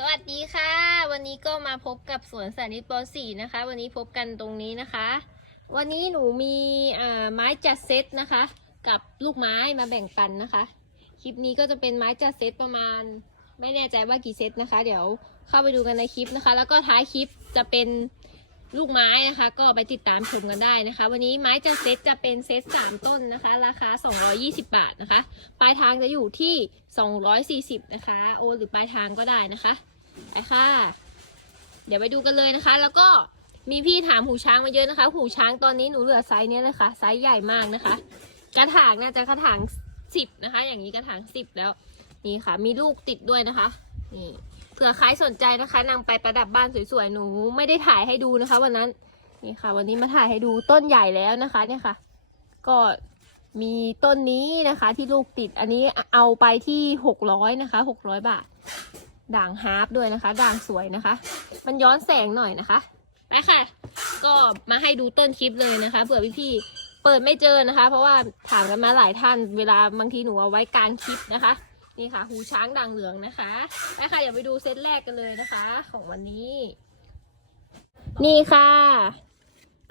สวัสดีค่ะ วันนี้ก็มาพบกับสวนสานิตปสี่นะคะ วันนี้พบกันตรงนี้นะคะ วันนี้หนูมีอ่าไม้จัดเซตนะคะ กับลูกไม้มาแบ่งปันนะคะ คลิปนี้ก็จะเป็นไม้จัดเซตประมาณ ไม่แน่ใจว่ากี่เซตนะคะ เดี๋ยวเข้าไปดูกันในคลิปนะคะ แล้วก็ท้ายคลิปจะเป็น ลูกไม้นะคะ ก็ไปติดตามชมกันได้นะคะ วันนี้ไม้จัดเซตจะเป็นเซตสามต้นนะคะ ราคา 220 บาทนะคะ ปลายทางจะอยู่ที่ 240 นะคะ โอนหรือปลายทางก็ได้นะคะไปค่ะ เดี๋ยวไปดูกันเลยนะคะ แล้วก็มีพี่ถามหูช้างมาเยอะนะคะ หูช้างตอนนี้หนูเหลือไซส์นี้เลยค่ะ ไซส์ใหญ่มากนะคะ กระถางน่าจะกระถางสิบนะคะ อย่างนี้กระถางสิบแล้ว นี่ค่ะ มีลูกติดด้วยนะคะ นี่ เผื่อใครสนใจนะคะนำไปประดับบ้านสวยๆ หนูไม่ได้ถ่ายให้ดูนะคะ วันนั้นนี่ค่ะ วันนี้มาถ่ายให้ดูต้นใหญ่แล้วนะคะเนี่ยค่ะ ก็มีต้นนี้นะคะที่ลูกติดอันนี้เอาไปที่หกร้อยนะคะหกร้อยบาท ด่างฮาร์ปด้วยนะคะ ด่างสวยนะคะ มันย้อนแสงหน่อยนะคะไปค่ะ ก็มาให้ดูต้นคลิปเลยนะคะเผื่อพี่ๆเปิดไม่เจอนะคะ เพราะว่าถามกันมาหลายท่านเวลาบางทีหนูเอาไว้กางคลิปนะคะ นี่ค่ะ หูช้างด่างเหลืองนะคะไปค่ะเดี๋ยวไปดูเซตแรกกันเลยนะคะ ของวันนี้ นี่ค่ะ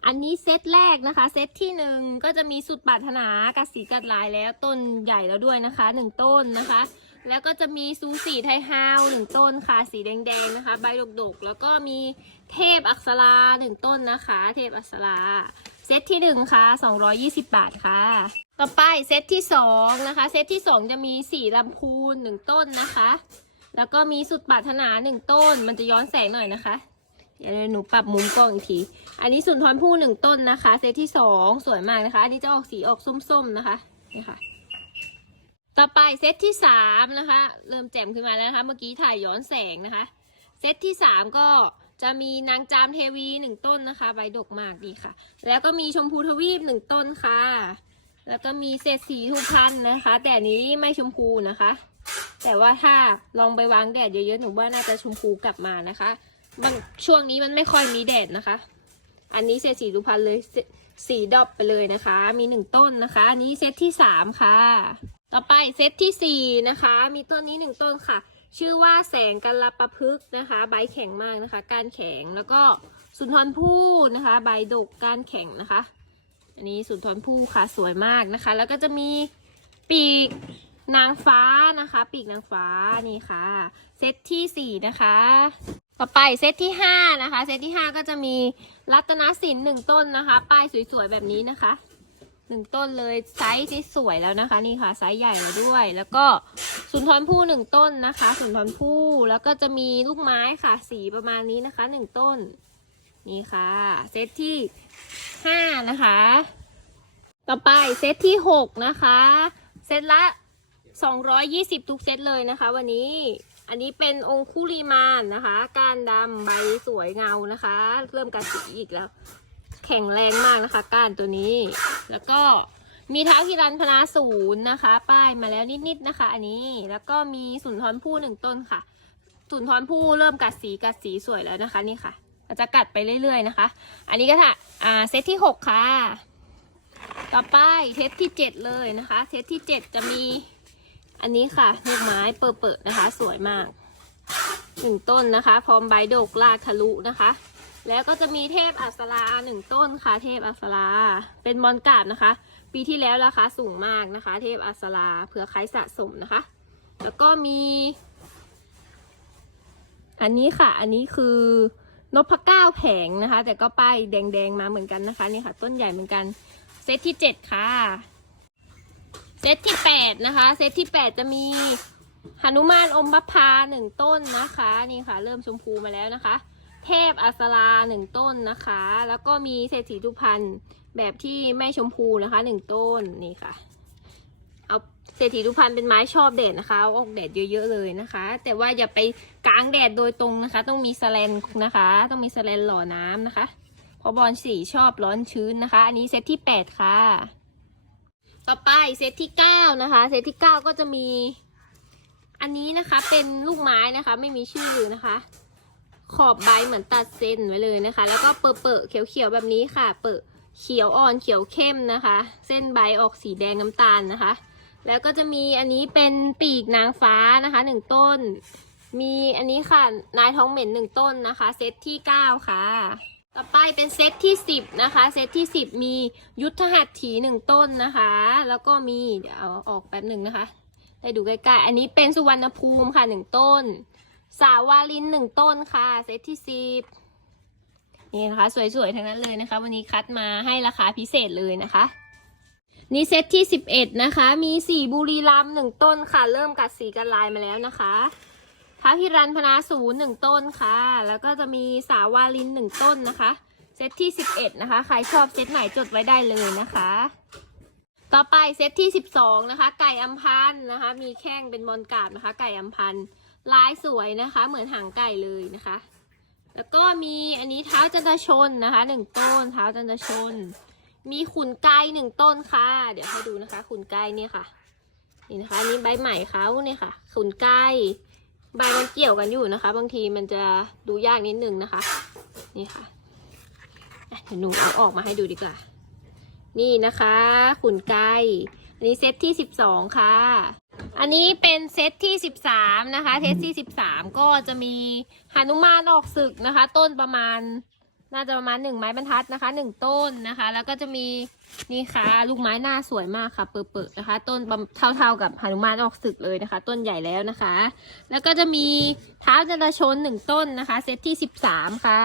อันนี้เซตแรกนะคะ เซตที่หนึ่งก็จะมีสุดปรารถนากัดสีกัดลายแล้วต้นใหญ่แล้วด้วยนะคะหนึ่งต้นนะคะ แล้วก็จะมีซูสีไทฮาวหนึ่งต้นค่ะ สีแดงๆนะคะ ใบดกๆ แล้วก็มีเทพอักษราหนึ่งต้นนะคะ เทพอักษรา เซตที่หนึ่งค่ะ220 บาทค่ะ ต่อไปเซตที่สองนะคะ เซตที่สองจะมีสีลำพูนหนึ่งต้นนะคะ แล้วก็มีสุดปรารถนาหนึ่งต้น มันจะย้อนแสงหน่อยนะคะเดี๋ยวหนูปรับมุมกล้องอีกที อันนี้สุนทรภู่หนึ่งต้นนะคะ เซตที่สองสวยมากนะคะ อันนี้จะออกสีออกส้มๆนะคะ นี่ค่ะ ต่อไปเซตที่สามนะคะ เริ่มแจ่มขึ้นมาแล้วนะคะ เมื่อกี้ถ่ายย้อนแสงนะคะ เซตที่สามก็ จะมีนางจามเทวีหนึ่งต้นนะคะ ใบดกมากดีค่ะ แล้วก็มีชมพูทวีปหนึ่งต้นค่ะ แล้วก็มีเศษสีทุพันนะคะ แต่นี้ไม่ชมพูนะคะ แต่ว่าถ้าลองไปวางแดดเยอะๆหนูว่าน่าจะชมพูกลับมานะคะบางช่วงนี้มันไม่ค่อยมีแดดนะคะ อันนี้เศษสีทุพันเลยสีดอบไปเลยนะคะ มีหนึ่งต้นนะคะ อันนี้เซตที่สามค่ะ ต่อไปเซตที่สี่นะคะ มีต้นนี้หนึ่งต้นค่ะ ชื่อว่าแสงกันลประพฤกษ์นะคะ ใบแข็งมากนะคะ การแข็งแล้วก็สุนทรภู่นะคะ ใบดกการแข็งนะคะ อันนี้สุนทรภู่ค่ะสวยมากนะคะ แล้วก็จะมีปีกนางฟ้านะคะ ปีกนางฟ้านี่ค่ะ เซตที่สี่นะคะ ต่อไปเซตที่ห้านะคะ เซตที่ห้าก็จะมีรัตนสินหนึ่งต้นนะคะ ป้ายสวยๆแบบนี้นะคะ หนึ่งต้นเลยไซส์ที่สวยแล้วนะคะนี่ค่ะไซส์ใหญ่แล้วด้วย แล้วก็สุนทรภู่หนึ่งต้นนะคะสุนทรภู่แล้วก็จะมีลูกไม้ค่ะ สีประมาณนี้นะคะหนึ่งต้นนี่ค่ะเซตที่ห้านะคะ ต่อไปเซตที่หกนะคะเซตละสองร้อยยี่สิบทุกเซตเลยนะคะ วันนี้อันนี้เป็นองคุลีมานนะคะก้านดำใบสวยเงานะคะ เริ่มกัดสีอีกแล้ว แข็งแรงมากนะคะ ก้านตัวนี้ แล้วก็มีเท้าฮิรันพนาศูนย์นะคะ ป้ายมาแล้วนิดๆนะคะ อันนี้แล้วก็มีสุนทรภู่หนึ่งต้นค่ะ สุนทรภู่เริ่มกัดสีกัดสีสวยแล้วนะคะนี่ค่ะจะกัดไปเรื่อยๆนะคะ อันนี้ก็ค่ะอ่าเซตที่หกค่ะ ต่อไปเซตที่เจ็ดเลยนะคะเซตที่เจ็ดจะมีอันนี้ค่ะลูกไม้เปิดๆนะคะ สวยมากหนึ่งต้นนะคะ พร้อมใบดกลากทะลุนะคะ แล้วก็จะมีเทพอัสราหนึ่งต้นค่ะ เทพอัสราเป็นบอลกราบนะคะ ปีที่แล้วราคาสูงมากนะคะ เทพอัสราเผื่อใครสะสมนะคะ แล้วก็มี อันนี้ค่ะ อันนี้คือนพเก้าแผงนะคะ แต่ก็ป้ายแดงๆมาเหมือนกันนะคะนี่ค่ะ ต้นใหญ่เหมือนกัน เซตที่เจ็ดค่ะ เซตที่แปดนะคะ เซตที่แปดจะมีหนุมานอมพพาหนึ่งต้นนะคะ นี่ค่ะ เริ่มชมพูมาแล้วนะคะ เทพอัสราหนึ่งต้นนะคะ แล้วก็มีเศรษฐีทุพันธ์แบบที่ไม่ชมพูนะคะหนึ่งต้นนี่ค่ะ เอาเศรษฐีทุพันธ์เป็นไม้ชอบแดดนะคะออกแดดเยอะๆเลยนะคะ แต่ว่าอย่าไปกลางแดดโดยตรงนะคะ ต้องมีสแลนนะคะ ต้องมีสแลนหล่อน้ำนะคะเพราะบอลสีชอบร้อนชื้นนะคะ อันนี้เซตที่แปดค่ะ ต่อไปเซตที่เก้านะคะ เซตที่เก้าก็จะมี อันนี้นะคะเป็นลูกไม้นะคะ ไม่มีชื่อนะคะ ขอบใบเหมือนตัดเส้นไว้เลยนะคะ แล้วก็เปิดเปิเขียวๆแบบนี้ค่ะ เปิดเขียวอ่อนเขียวเข้มนะคะ เส้นใบออกสีแดงน้ำตาลนะคะ แล้วก็จะมีอันนี้เป็นปีกนางฟ้านะคะหนึ่งต้น มีอันนี้ค่ะนายท้องเหม็นหนึ่งต้นนะคะ เซตที่เก้าค่ะ ต่อไปเป็นเซตที่สิบนะคะ เซตที่สิบมียุทธหัตถีหนึ่งต้นนะคะ แล้วก็มีเดี๋ยวเอาออกแป๊บหนึ่งนะคะได้ดูใกล้ๆอันนี้เป็นสุวรรณภูมิค่ะหนึ่งต้น สาวาลินหนึ่งต้นค่ะ เซตที่สิบนี่นะคะ สวยๆ ทั้งนั้นเลยนะคะ วันนี้คัดมาให้ราคาพิเศษเลยนะคะ นี่เซตที่สิบเอ็ดนะคะ มีสีบุรีรัมหนึ่งต้นค่ะ เริ่มกัดสีกันลายมาแล้วนะคะพระพิรันพนาศูนย์หนึ่งต้นค่ะ แล้วก็จะมีสาวาลินหนึ่งต้นนะคะ เซตที่สิบเอ็ดนะคะ ใครชอบเซตไหนจดไว้ได้เลยนะคะ ต่อไปเซตที่สิบสองนะคะ ไก่อัมพันธ์นะคะ มีแข้งเป็นมอนกราบนะคะ ไก่อัมพันธ์ ลายสวยนะคะ เหมือนหางไก่เลยนะคะ แล้วก็มีอันนี้เท้าจันทชนนะคะหนึ่งต้นเท้าจันทชน มีขุนไก่หนึ่งต้นค่ะ เดี๋ยวให้ดูนะคะ ขุนไก่เนี่ยค่ะ นี่นะคะอันนี้ใบใหม่เขาเนี่ยค่ะ ขุนไก่ใบมันเกี่ยวกันอยู่นะคะ บางทีมันจะดูยากนิดนึงนะคะ นี่ค่ะเดี๋ยวหนูเอาออกมาให้ดูดีกว่า นี่นะคะ ขุนไก่อันนี้เซตที่สิบสองค่ะ อันนี้เป็นเซตที่สิบสามนะคะ เซตที่สิบสามก็จะมีหนุมานออกศึกนะคะ ต้นประมาณน่าจะประมาณหนึ่งไม้บรรทัดนะคะหนึ่งต้นนะคะ แล้วก็จะมีนี่ค่ะลูกไม้หน้าสวยมากค่ะ เปิดๆนะคะ ต้นเท่าๆกับหนุมานออกศึกเลยนะคะ ต้นใหญ่แล้วนะคะ แล้วก็จะมีเท้าจรชนหนึ่งต้นนะคะ เซตที่สิบสามค่ะ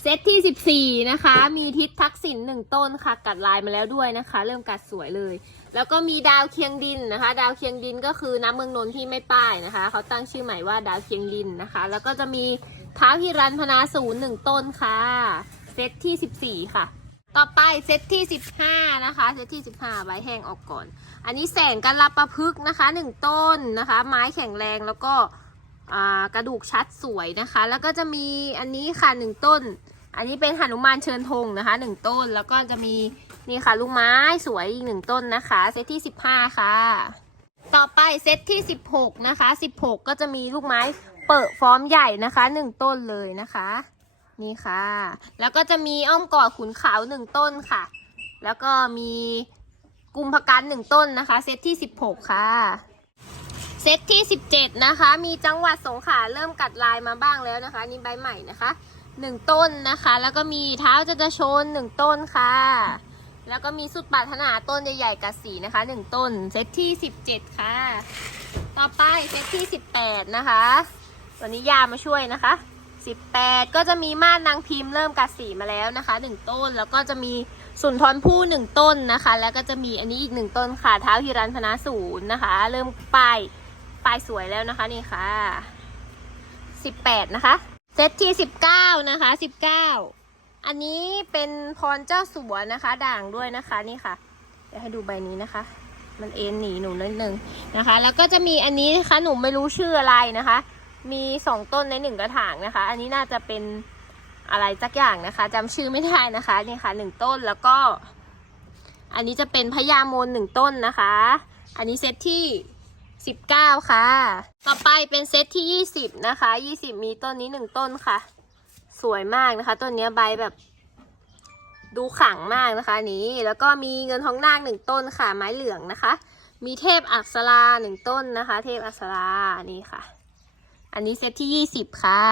เซตที่สิบสี่นะคะ มีทิศทักษิณหนึ่งต้นค่ะ กัดลายมาแล้วด้วยนะคะ เริ่มกัดสวยเลย แล้วก็มีดาวเคียงดินนะคะ ดาวเคียงดินก็คือน้ำเมืองนนท์ที่ไม่ป้ายนะคะ เขาตั้งชื่อใหม่ว่าดาวเคียงดินนะคะ แล้วก็จะมีเท้าฮิรันพนาศูนย์หนึ่งต้นค่ะ เซตที่สิบสี่ค่ะ ต่อไปเซตที่สิบห้านะคะ เซตที่สิบห้าไว้แห้งออกก่อน อันนี้แสงกันลาประพฤกนะคะหนึ่งต้นนะคะ ไม้แข็งแรงแล้วก็กระดูกชัดสวยนะคะ แล้วก็จะมีอันนี้ค่ะหนึ่งต้น อันนี้เป็นหนุมานเชิญธงนะคะหนึ่งต้น แล้วก็จะมี นี่ค่ะลูกไม้สวยอีกหนึ่งต้นนะคะ เซตที่สิบห้าค่ะ ต่อไปเซตที่สิบหกนะคะสิบหกก็จะมีลูกไม้เปิดฟอร์มใหญ่นะคะหนึ่งต้นเลยนะคะ นี่ค่ะ แล้วก็จะมีอ้อมกอดขุนขาวหนึ่งต้นค่ะ แล้วก็มีกุมภกันหนึ่งต้นนะคะ เซตที่สิบหกค่ะเซตที่สิบเจ็ดนะคะ มีจังหวัดสงขลาเริ่มกัดลายมาบ้างแล้วนะคะ นี่ใบใหม่นะคะหนึ่งต้นนะคะ แล้วก็มีเท้าจะจะชนหนึ่งต้นค่ะ แล้วก็มีสุดปรารถนาต้นใหญ่ๆกัดสีนะคะหนึ่งต้นเซตที่สิบเจ็ดค่ะ ต่อไปเซตที่สิบแปดนะคะตัวนี้ยามาช่วยนะคะสิบแปดก็จะมีม่าดนางพิมพ์เริ่มกัดสีมาแล้วนะคะหนึ่งต้นแล้วก็จะมีสุนทรภู่หนึ่งต้นนะคะ แล้วก็จะมีอันนี้อีกหนึ่งต้นค่ะเท้าฮิรันพนาศูนย์นะคะ เริ่มปลายปลายสวยแล้วนะคะนี่ค่ะสิบแปดนะคะเซตที่สิบเก้านะคะสิบเก้า อันนี้เป็นพรเจ้าสัวนะคะ ด่างด้วยนะคะนี่ค่ะเดี๋ยวให้ดูใบนี้นะคะ มันเอ็นหนีหนูนิดนึงนะคะ แล้วก็จะมีอันนี้นะคะหนูไม่รู้ชื่ออะไรนะคะ มีสองต้นในหนึ่งกระถางนะคะ อันนี้น่าจะเป็นอะไรสักอย่างนะคะจำชื่อไม่ได้นะคะนี่ค่ะหนึ่งต้นแล้วก็ อันนี้จะเป็นพญามนหนึ่งต้นนะคะ อันนี้เซตที่สิบเก้าค่ะ ต่อไปเป็นเซตที่ยี่สิบนะคะยี่สิบมีต้นนี้หนึ่งต้นค่ะ สวยมากนะคะต้นนี้ใบแบบดูขลังมากนะคะนี้แล้วก็มีเงินทองนาคหนึ่งต้นค่ะไม้เหลืองนะคะ มีเทพอักษราหนึ่งต้นนะคะ เทพอักษรานี่ค่ะ อันนี้เซตที่ยี่สิบค่ะ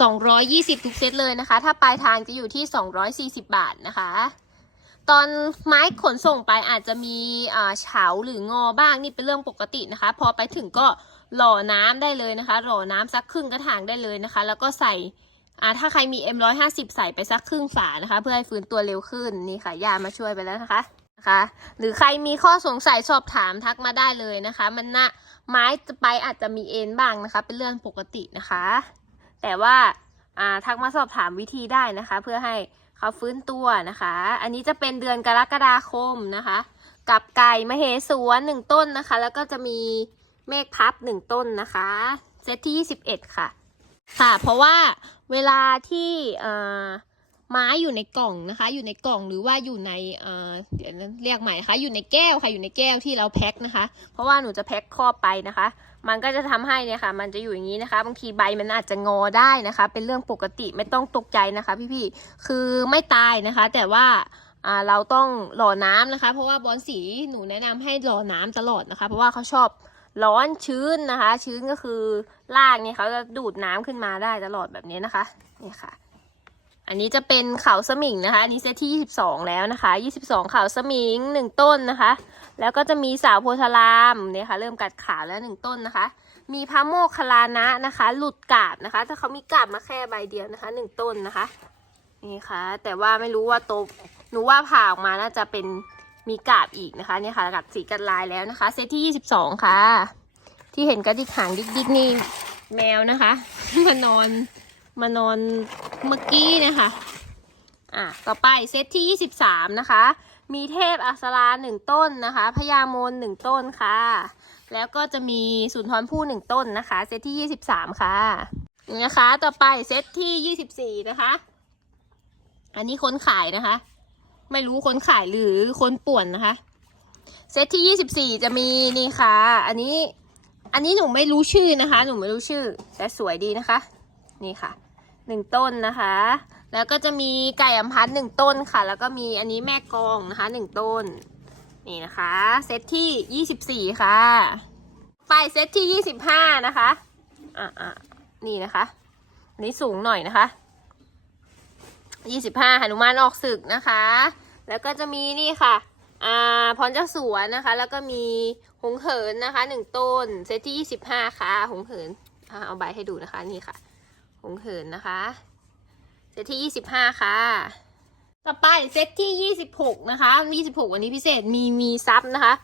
สองร้อยยี่สิบทุกเซตเลยนะคะ ถ้าปลายทางจะอยู่ที่สองร้อยสี่สิบบาทนะคะ ตอนไม้ขนส่งไปอาจจะมีเฉาหรืองอบ้างนี่เป็นเรื่องปกตินะคะ พอไปถึงก็หล่อน้ำได้เลยนะคะ หล่อน้ำสักครึ่งกระถางได้เลยนะคะ แล้วก็ใส่ อ่าถ้าใครมี M150 ใส่ไปสักครึ่งฝานะคะ เพื่อให้ฟื้นตัวเร็วขึ้นนี่ค่ะยามาช่วยไปแล้วนะคะนะคะหรือใครมีข้อสงสัยสอบถามทักมาได้เลยนะคะ มันนะไม้จะไปอาจจะมีเอ็นบ้างนะคะ เป็นเรื่องปกตินะคะ แต่ว่าอ่าทักมาสอบถามวิธีได้นะคะ เพื่อให้เขาฟื้นตัวนะคะ อันนี้จะเป็นเดือนกรกฎาคมนะคะ กับไก่มเหสวนหนึ่งต้นนะคะ แล้วก็จะมีเมฆพับหนึ่งต้นนะคะ เซตที่21ค่ะ ค่ะ เพราะว่าเวลาที่ไม้อยู่ในกล่องนะคะ อยู่ในกล่องหรือว่าอยู่ในเดี๋ยวนะเรียกใหม่นะคะอยู่ในแก้วค่ะอยู่ในแก้วที่เราแพ็คนะคะ เพราะว่าหนูจะแพ็คครอบไปนะคะ มันก็จะทำให้เนี่ยค่ะ มันจะอยู่อย่างนี้นะคะ บางทีใบมันอาจจะงอได้นะคะ เป็นเรื่องปกติไม่ต้องตกใจนะคะ พี่ๆคือไม่ตายนะคะ แต่ว่าเราต้องหล่อน้ำนะคะ เพราะว่าบอลสีหนูแนะนำให้หล่อน้ำตลอดนะคะ เพราะว่าเขาชอบ ร้อนชื้นนะคะ ชื้นก็คือรากเนี่ยเขาจะดูดน้ำขึ้นมาได้ตลอดแบบนี้นะคะนี่ค่ะ อันนี้จะเป็นเขาสมิงนะคะอันนี้เซตที่22 แล้วนะคะ 22เขาสมิง1ต้นนะคะ แล้วก็จะมีสาวโพธารามเนี่ยค่ะเริ่มกัดขาแล้ว1ต้นนะคะ มีพระโมคคัลลานะนะคะ หลุดกาบนะคะ ถ้าเขามีกาบมาแค่ใบเดียวนะคะ 1 ต้นนะคะนี่ค่ะ แต่ว่าไม่รู้ว่าโตหนูว่าผ่าออกมาน่าจะเป็น มีกาบอีกนะคะเนี่ยค่ะกัดสีกัดลายแล้วนะคะ เซตที่22ค่ะ ที่เห็นกระดิกหางดิกๆนี่แมวนะคะมานอนมานอนเมื่อกี้นะคะอะต่อไปเซตที่23นะคะ มีเทพอักษราหนึ่งต้นนะคะพญามนหนึ่งต้นค่ะ แล้วก็จะมีสุนทรภู่หนึ่งต้นนะคะ เซตที่23ค่ะนี่นะคะ ต่อไปเซตที่24นะคะ อันนี้คนขายนะคะ ไม่รู้คนขายหรือคนป่วนนะคะ เซตที่24จะมีนี่ค่ะ อันนี้ อันนี้หนูไม่รู้ชื่อนะคะ หนูไม่รู้ชื่อ แต่สวยดีนะคะ นี่ค่ะหนึ่งต้นนะคะ แล้วก็จะมีไก่อัมพันหนึ่งต้นค่ะ แล้วก็มีอันนี้แม่กองนะคะหนึ่งต้น นี่นะคะ เซตที่ยี่สิบสี่ค่ะ ไปเซตที่ยี่สิบห้านะคะ อ่าอ่านี่นะคะอันนี้สูงหน่อยนะคะ ยี่สิบห้าหนุมานออกศึกนะคะ แล้วก็จะมีนี่ค่ะอ่าพรเจ้าสวนนะคะ แล้วก็มีหงเหินนะคะหนึ่งต้นเซตที่ยี่สิบห้าค่ะหงเหินเอาใบให้ดูนะคะนี่ค่ะหงเหินนะคะเซตที่ยี่สิบห้าค่ะต่อไปเซตที่ยี่สิบหกนะคะยี่สิบหกวันนี้พิเศษมีมีซับนะคะ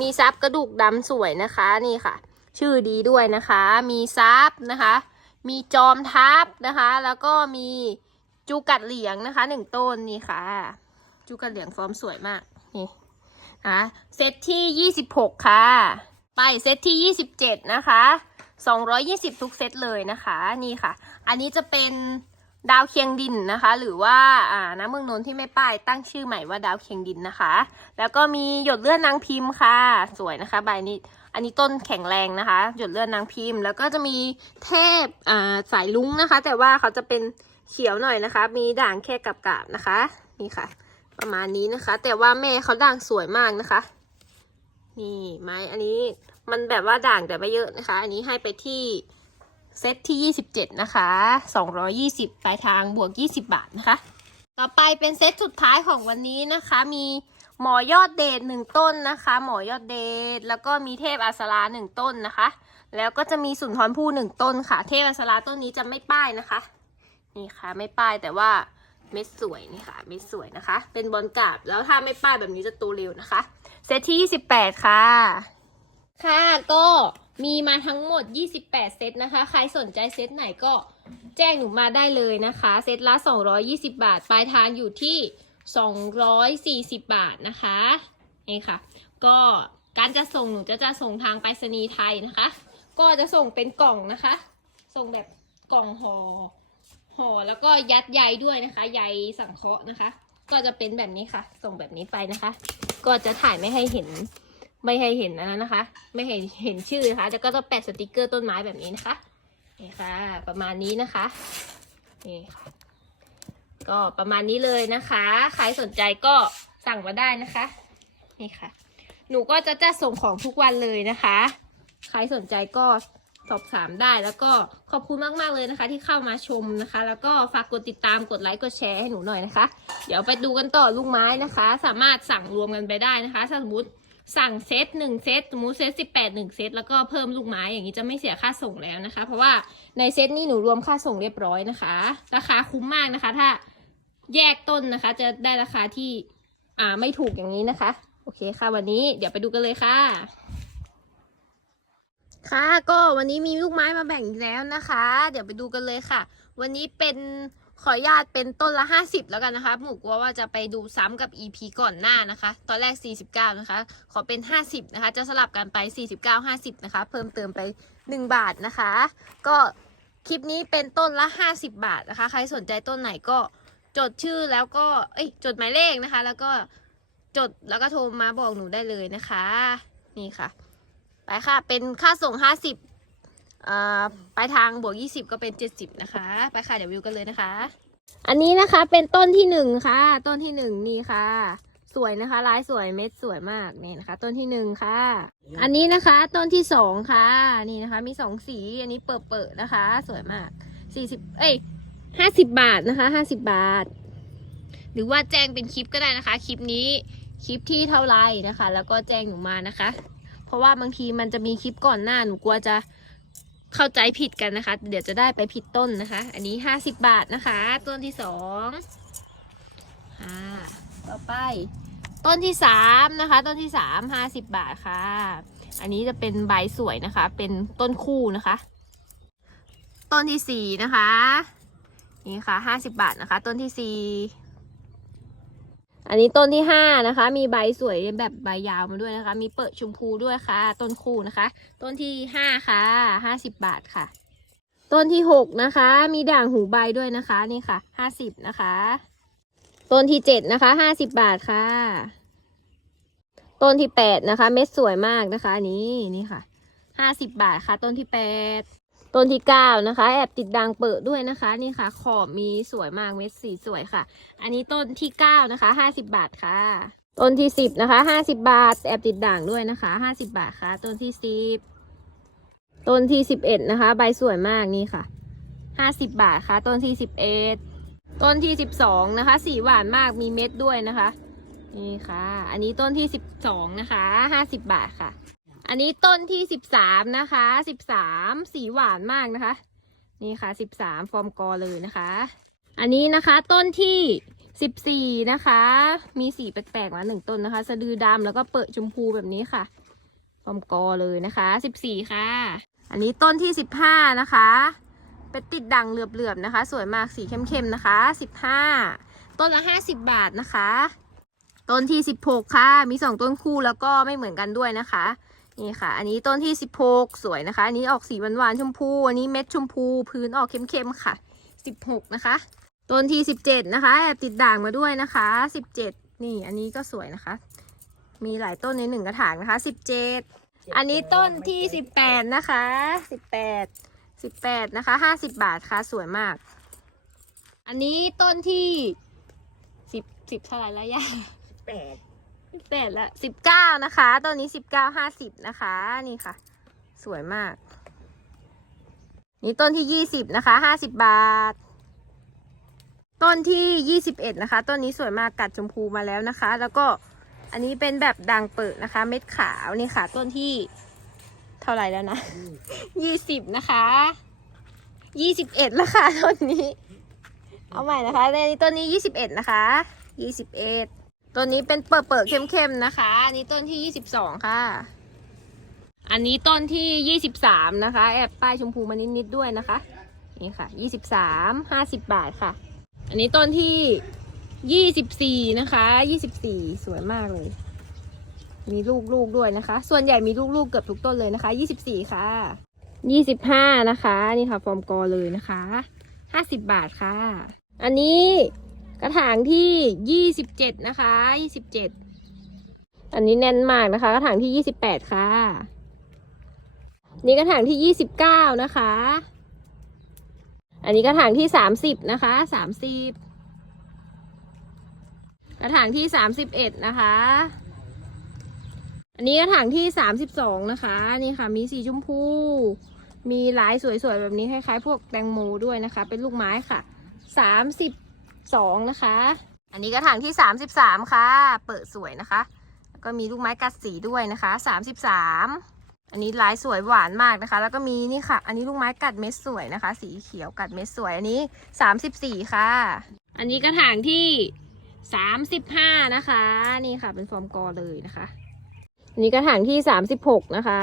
มีซับกระดูกดำสวยนะคะนี่ค่ะ ชื่อดีด้วยนะคะ มีซับนะคะ มีจอมทัพนะคะ แล้วก็มี จูกัดเหลียงนะคะหนึ่งต้นนี่ค่ะ จูกัดเหลียงฟอร์มสวยมากนี่นะเซตที่ยี่สิบหกค่ะ ไปเซตที่ยี่สิบเจ็ดนะคะ220ทุกเซตเลยนะคะนี่ค่ะ อันนี้จะเป็นดาวเคียงดินนะคะ หรือว่าอ่าน้ำเมืองนนท์ที่ไม่ป้ายตั้งชื่อใหม่ว่าดาวเคียงดินนะคะ แล้วก็มีหยดเลือดนางพิมพ์ค่ะ สวยนะคะ ใบนี้อันนี้ต้นแข็งแรงนะคะ หยดเลือดนางพิมพ์ แล้วก็จะมีเทพอ่าสายลุ้งนะคะ แต่ว่าเขาจะเป็น เขียวหน่อยนะคะ มีด่างแค่กับกาบๆนะคะ นี่ค่ะ ประมาณนี้นะคะ แต่ว่าแม่เขาด่างสวยมากนะคะ นี่ไม้อันนี้มันแบบว่าด่างแต่ไม่เยอะนะคะ อันนี้ให้ไปที่เซตที่ 27 นะคะ 220 ปลายทางบวก 20 บาทนะคะ ต่อไปเป็นเซตสุดท้ายของวันนี้นะคะ มีหมอยอดเดชหนึ่งต้นนะคะ หมอยอดเดชแล้วก็มีเทพอัสราหนึ่งต้นนะคะ แล้วก็จะมีสุนทรภู่หนึ่งต้นค่ะ เทพอัสราต้นนี้จะไม่ป้ายนะคะ นี่ค่ะไม่ป้ายแต่ว่าเม็ดสวยนี่ค่ะเม็ดสวยนะคะ เป็นบอลกาบแล้วถ้าไม่ป้ายแบบนี้จะโตเร็วนะคะเซตที่ 28 ค่ะ ค่ะก็มีมาทั้งหมด 28 เซตนะคะ ใครสนใจเซตไหนก็แจ้งหนูมาได้เลยนะคะ เซตละ 220 บาท ปลายทางอยู่ที่ 240 บาทนะคะนี่ค่ะ ก็การจะส่งหนูจะจะส่งทางไปรษณีย์ไทยนะคะ ก็จะส่งเป็นกล่องนะคะ ส่งแบบกล่องห่อ ห่อแล้วก็ยัดใยด้วยนะคะ ใยสังเคราะห์นะคะ ก็จะเป็นแบบนี้ค่ะ ส่งแบบนี้ไปนะคะ ก็จะถ่ายไม่ให้เห็น ไม่ให้เห็นอันนั้นนะคะ ไม่ให้เห็นชื่อนะคะแล้วก็จะแปะสติกเกอร์ต้นไม้แบบนี้นะคะนี่ค่ะ ประมาณนี้นะคะนี่ค่ะ ก็ประมาณนี้เลยนะคะใครสนใจก็สั่งมาได้นะคะนี่ค่ะ หนูก็จะจะส่งของทุกวันเลยนะคะ ใครสนใจก็ สอบถามได้แล้วก็ขอบคุณมาก ๆ เลยนะคะ ที่เข้ามาชมนะคะ แล้วก็ฝากกดติดตามกดไลค์กดแชร์ให้หนูหน่อยนะคะ เดี๋ยวไปดูกันต่อลูกไม้นะคะ สามารถสั่งรวมกันไปได้นะคะสมมติสั่งเซตหนึ่งเซตสมมติเซตสิบแปดหนึ่งเซตแล้วก็เพิ่มลูกไม้อย่างนี้จะไม่เสียค่าส่งแล้วนะคะ เพราะว่าในเซตนี้หนูรวมค่าส่งเรียบร้อยนะคะ ราคาคุ้มมากนะคะ ถ้าแยกต้นนะคะ จะได้ราคาที่อ่าไม่ถูกอย่างนี้นะคะ โอเคค่ะวันนี้เดี๋ยวไปดูกันเลยค่ะ ค่ะก็วันนี้มีลูกไม้มาแบ่งแล้วนะคะ เดี๋ยวไปดูกันเลยค่ะ วันนี้เป็นขออนุญาตเป็นต้นละ 50 แล้วกันนะคะหมูกลัวว่าจะไปดูซ้ำกับ EP ก่อนหน้านะคะ ตอนแรก 49 นะคะ ขอเป็น 50 นะคะ จะสลับกันไป 49 50 นะคะ เพิ่มเติมไป 1 บาทนะคะ ก็คลิปนี้เป็นต้นละ 50 บาทนะคะ ใครสนใจต้นไหนก็จดชื่อแล้วก็เอ้ยจดหมายเลขนะคะ แล้วก็จดแล้วก็โทรมาบอกหนูได้เลยนะคะ นี่ค่ะ ไปค่ะ เป็นค่าส่ง50อ่าปลายทางบวก20ก็เป็น70นะคะ ไปค่ะ เดี๋ยววิวกันเลยนะคะ อันนี้นะคะเป็นต้นที่หนึ่งค่ะ ต้นที่หนึ่งนี่ค่ะ สวยนะคะ ลายสวยเม็ดสวยมากนี่นะคะ ต้นที่หนึ่งค่ะ อันนี้นะคะต้นที่สองค่ะ นี่นะคะ มีสองสี อันนี้เปิดเปิดนะคะ สวยมากสี่สิบเอ้ยห้าสิบบาทนะคะห้าสิบบาท หรือว่าแจ้งเป็นคลิปก็ได้นะคะ คลิปนี้คลิปที่เท่าไรนะคะ แล้วก็แจ้งหนูมานะคะ ราะว่าบางทีมันจะมีคลิปก่อนหน้าหนูกลัวจะเข้าใจผิดกันนะคะ เดี๋ยวจะได้ไปผิดต้นนะคะ อันนี้ห้าสิบบาทนะคะ ต้นที่สองค่ะต่อไป ต้นที่สามนะคะ ต้นที่สามห้าสิบบาทค่ะ อันนี้จะเป็นใบสวยนะคะ เป็นต้นคู่นะคะ ต้นที่สี่นะคะ นี่ค่ะห้าสิบบาทนะคะ ต้นที่สี่ อันนี้ต้นที่ห้านะคะ มีใบสวยแบบใบยาวมาด้วยนะคะ มีเปิดชมพูด้วยค่ะ ต้นคู่นะคะ ต้นที่ห้าค่ะห้าสิบบาทค่ะ ต้นที่หกนะคะ มีด่างหูใบด้วยนะคะนี่ค่ะห้าสิบนะคะ ต้นที่เจ็ดนะคะห้าสิบบาทค่ะ ต้นที่แปดนะคะ เม็ดสวยมากนะคะอันนี้นี่ค่ะห้าสิบบาทค่ะ ต้นที่แปด ต้นที่เก้านะคะ แอบติดดังเปิดด้วยนะคะ นี่ค่ะ ขอบมีสวยมากเม็ดสีสวยค่ะ อันนี้ต้นที่เก้านะคะห้าสิบาทค่ะ ต้นที่สิบนะคะห้าสิบาท แอบติดด่างด้วยนะคะห้าสิบาทค่ะ ต้นที่สิบต้นที่สิบเอ็ดนะคะ ใบสวยมากนี่ค่ะห้าสิบาทค่ะ ต้นที่สิบเอ็ดต้นที่สิบสองนะคะ สีหวานมากมีเม็ดด้วยนะคะ นี่ค่ะ อันนี้ต้นที่สิบสองนะคะห้าสิบบาทค่ะ อันนี้ต้นที่สิบสามนะคะสิบสามสีหวานมากนะคะ นี่ค่ะสิบสามฟอร์มกอเลยนะคะ อันนี้นะคะต้นที่สิบสี่นะคะ มีสีแปลกๆมาหนึ่งต้นนะคะ สะดือดำแล้วก็เปิดชมพูแบบนี้ค่ะฟอร์มกอเลยนะคะสิบสี่ค่ะ อันนี้ต้นที่สิบห้านะคะเป็นติดดังเหลือบๆนะคะ สวยมากสีเข้มๆนะคะสิบห้าต้นละห้าสิบบาทนะคะ ต้นที่สิบหกค่ะ มีสองต้นคู่แล้วก็ไม่เหมือนกันด้วยนะคะ นี่ค่ะ อันนี้ต้นที่สิบหกสวยนะคะ อันนี้ออกสีหวานๆชมพู อันนี้เม็ดชมพู พื้นออกเข้มๆค่ะสิบหกนะคะ ต้นที่สิบเจ็ดนะคะแอบติดด่างมาด้วยนะคะสิบเจ็ดนี่อันนี้ก็สวยนะคะ มีหลายต้นในหนึ่งกระถางนะคะสิบเจ็ดอันนี้ต้นที่สิบแปดนะคะสิบแปดสิบแปดนะคะห้าสิบบาทค่ะสวยมาก อันนี้ต้นที่สิบสิบเท่าไหร่แล้วย่าแปด สิบแปดละสิบเก้านะคะต้นนี้สิบเก้าห้าสิบนะคะ นี่ค่ะ สวยมาก นี่ต้นที่ยี่สิบนะคะห้าสิบบาท ต้นที่ยี่สิบเอ็ดนะคะ ต้นนี้สวยมากกัดชมพูมาแล้วนะคะ แล้วก็อันนี้เป็นแบบด่างเปิดนะคะ เม็ดขาวนี่ค่ะ ต้นที่เท่าไหร่แล้วนะยี่สิบนะคะยี่สิบเอ็ดแล้วค่ะต้นนี้ เอาใหม่นะคะในต้นนี้ยี่สิบเอ็ดนะคะยี่สิบเอ็ด ต้นนี้เป็นเปิดเปิดเข้มๆนะคะ อันนี้ต้นที่ยี่สิบสองค่ะ อันนี้ต้นที่ยี่สิบสามนะคะ แอบป้ายชมพูมานิดๆด้วยนะคะ นี่ค่ะยี่สิบสามห้าสิบบาทค่ะ อันนี้ต้นที่ยี่สิบสี่นะคะยี่สิบสี่สวยมากเลย มีลูกๆด้วยนะคะ ส่วนใหญ่มีลูกๆเกือบทุกต้นเลยนะคะยี่สิบสี่ค่ะยี่สิบห้านะคะ นี่ค่ะฟอร์มกอเลยนะคะห้าสิบบาทค่ะ อันนี้ ระถางที่ยี่สิบเจ็ดนะคะยี่สิบเจ็ดอันนี้แน่นมากนะคะ กระถางที่ยี่สิบแปดค่ะ นี่กระถางที่ยี่สิบเก้านะคะ อันนี้กระถางที่สามสิบนะคะสามสิบกระถางที่สามสิบเอ็ดนะคะ อันนี้กระถางที่สามสิบสองนะคะ นี่ค่ะ มีสีชมพู มีลายสวยๆ แบบนี้คล้ายๆพวกแตงโมด้วยนะคะ เป็นลูกไม้ค่ะสามสิบ สองนะคะ อันนี้กระถางที่สามสิบสามค่ะ เปิดสวยนะคะ แล้วก็มีลูกไม้กัดสีด้วยนะคะสามสิบสามอันนี้ลายสวยหวานมากนะคะ แล้วก็มีนี่ค่ะ อันนี้ลูกไม้กัดเม็ดสวยนะคะ สีเขียวกัดเม็ดสวย อันนี้สามสิบสี่ค่ะ อันนี้กระถางที่สามสิบห้านะคะ นี่ค่ะเป็นฟอร์มกอเลยนะคะ อันนี้กระถางที่สามสิบหกนะคะ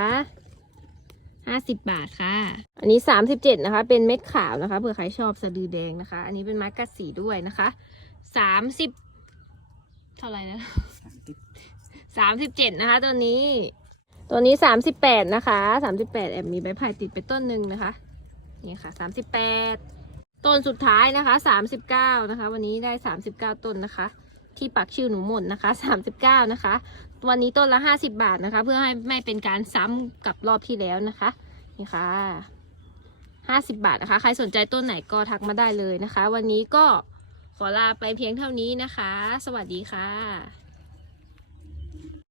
ห้าสิบบาทค่ะ อันนี้สามสิบเจ็ดนะคะ เป็นเม็ดขาวนะคะ เผื่อใครชอบสะดือแดงนะคะ อันนี้เป็นไม้กัดสีด้วยนะคะสามสิบเท่าไหร่นะสามสิบสามสิบเจ็ดนะคะ ตัวนี้ ตัวนี้สามสิบแปดนะคะสามสิบแปดแอบมีใบไผ่ติดไปต้นหนึ่งนะคะ นี่ค่ะสามสิบแปดต้นสุดท้ายนะคะสามสิบเก้านะคะ วันนี้ได้สามสิบเก้าต้นนะคะ ที่ปักชื่อหนูหมดนะคะสามสิบเก้านะคะ วันนี้ต้นละห้าสิบาทนะคะ เพื่อให้ไม่เป็นการซ้ำกับรอบที่แล้วนะคะ นี่ค่ะห้าสิบาทนะคะ ใครสนใจต้นไหนก็ทักมาได้เลยนะคะ วันนี้ก็ขอลาไปเพียงเท่านี้นะคะ สวัสดีค่ะ